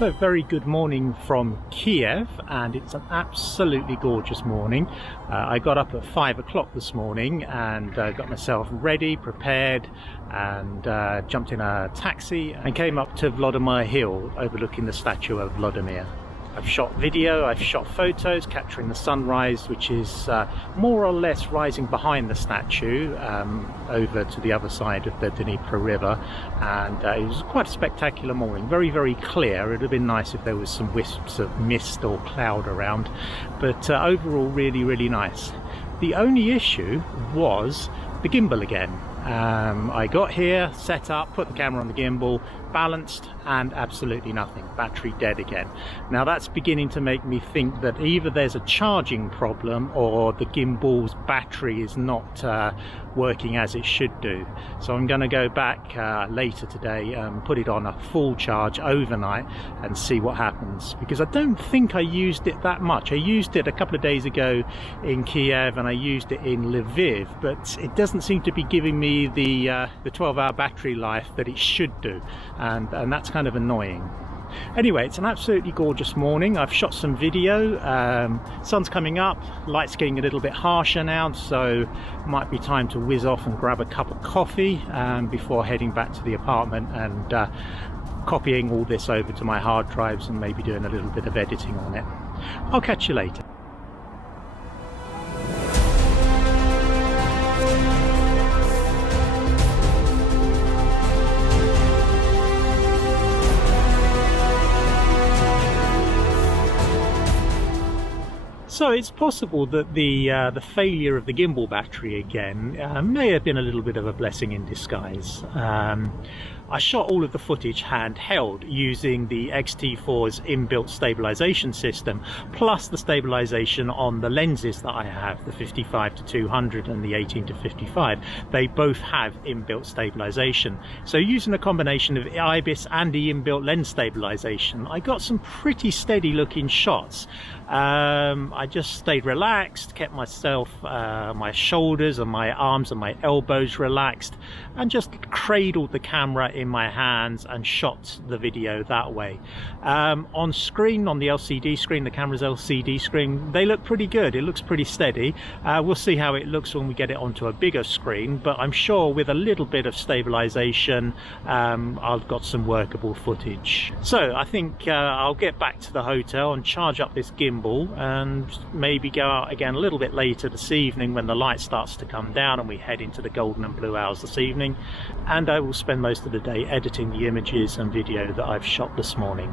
So very good morning from Kyiv, and it's an absolutely gorgeous morning. I got up at 5 o'clock this morning and got myself ready, prepared, and jumped in a taxi and came up to Vladimir Hill overlooking the statue of Vladimir. I've shot video, I've shot photos capturing the sunrise, which is more or less rising behind the statue over to the other side of the Dnieper River, and it was quite a spectacular morning, very, very clear. It would have been nice if there was some wisps of mist or cloud around, but overall really, really nice. The only issue was the gimbal again. I got here, set up, put the camera on the gimbal, balanced, and absolutely nothing. Battery dead again. Now that's beginning to make me think that either there's a charging problem or the gimbal's battery is not working as it should do. So I'm going to go back later today and put it on a full charge overnight and see what happens, because I don't think I used it that much. I used it a couple of days ago in Kyiv and I used it in Lviv, but it doesn't seem to be giving me the 12-hour battery life that it should do, and that's kind of annoying. Anyway, it's an absolutely gorgeous morning. I've shot some video, sun's coming up, light's getting a little bit harsher now, so might be time to whiz off and grab a cup of coffee before heading back to the apartment and copying all this over to my hard drives and maybe doing a little bit of editing on it. I'll catch you later. So it's possible that the failure of the gimbal battery again may have been a little bit of a blessing in disguise. I shot all of the footage handheld using the XT4's inbuilt stabilisation system, plus the stabilisation on the lenses that I have, the 55-200 and the 18-55. They both have inbuilt stabilisation. So using a combination of IBIS and the inbuilt lens stabilisation, I got some pretty steady looking shots. I just stayed relaxed, kept myself, my shoulders and my arms and my elbows relaxed, and just cradled the camera in my hands and shot the video that way. On screen, on the LCD screen, the camera's LCD screen, they look pretty good. It looks pretty steady. We'll see how it looks when we get it onto a bigger screen, but I'm sure with a little bit of stabilization I've got some workable footage. So I think I'll get back to the hotel and charge up this gimbal and maybe go out again a little bit later this evening when the light starts to come down and we head into the golden and blue hours this evening, and I will spend most of the day editing the images and video that I've shot this morning.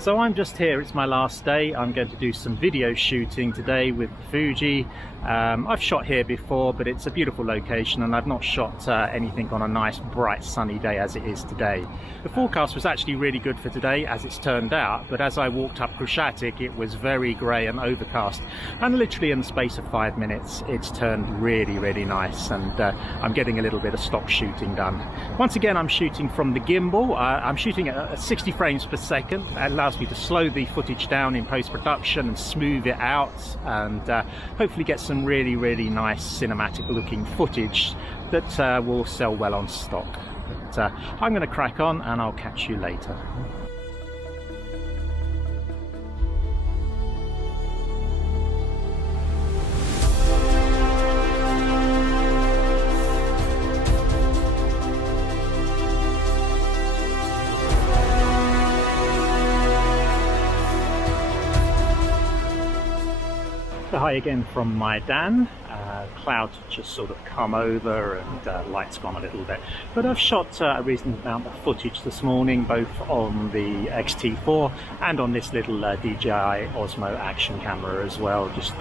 So I'm just here, it's my last day. I'm going to do some video shooting today with Fuji. I've shot here before, but it's a beautiful location and I've not shot anything on a nice bright sunny day as it is today. The forecast was actually really good for today as it's turned out, but as I walked up Krushatik it was very grey and overcast, and literally in the space of 5 minutes it's turned really, really nice, and I'm getting a little bit of stock shooting done. Once again, I'm shooting from the gimbal. I'm shooting at 60 frames per second. It allows me to slow the footage down in post-production and smooth it out, and hopefully get some really, really nice cinematic looking footage that will sell well on stock. But I'm going to crack on and I'll catch you later. So hi again from Maidan. Clouds have just sort of come over and light's gone a little bit, but I've shot a reasonable amount of footage this morning, both on the XT4 and on this little DJI Osmo action camera as well, just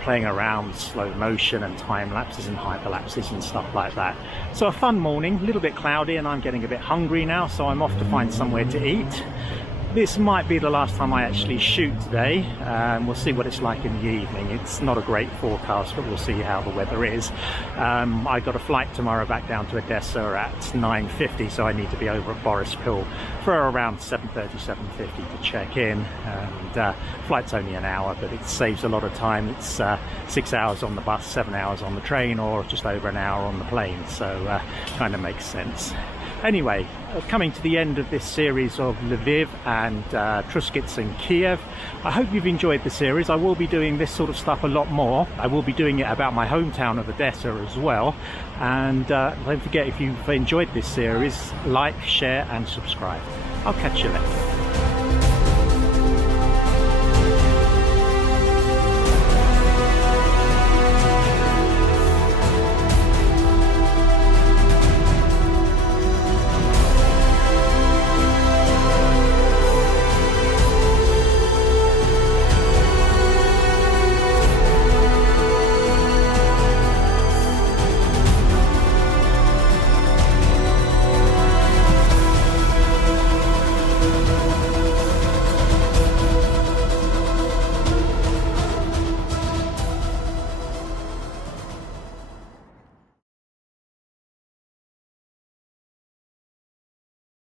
playing around with slow motion and time lapses and hyperlapses and stuff like that. So a fun morning, a little bit cloudy, and I'm getting a bit hungry now, so I'm off to find somewhere to eat. This might be the last time I actually shoot today. We'll see what it's like in the evening. It's not a great forecast, but we'll see how the weather is. I got a flight tomorrow back down to Odessa at 9:50, so I need to be over at Borispil for around 7:30, 7:50 to check in. And flight's only an hour, but it saves a lot of time. It's 6 hours on the bus, 7 hours on the train, or just over an hour on the plane, so kind of makes sense. Anyway, coming to the end of this series of Lviv and Truskits and Kyiv. I hope you've enjoyed the series. I will be doing this sort of stuff a lot more. I will be doing it about my hometown of Odessa as well. And don't forget, if you've enjoyed this series, like, share and subscribe. I'll catch you later.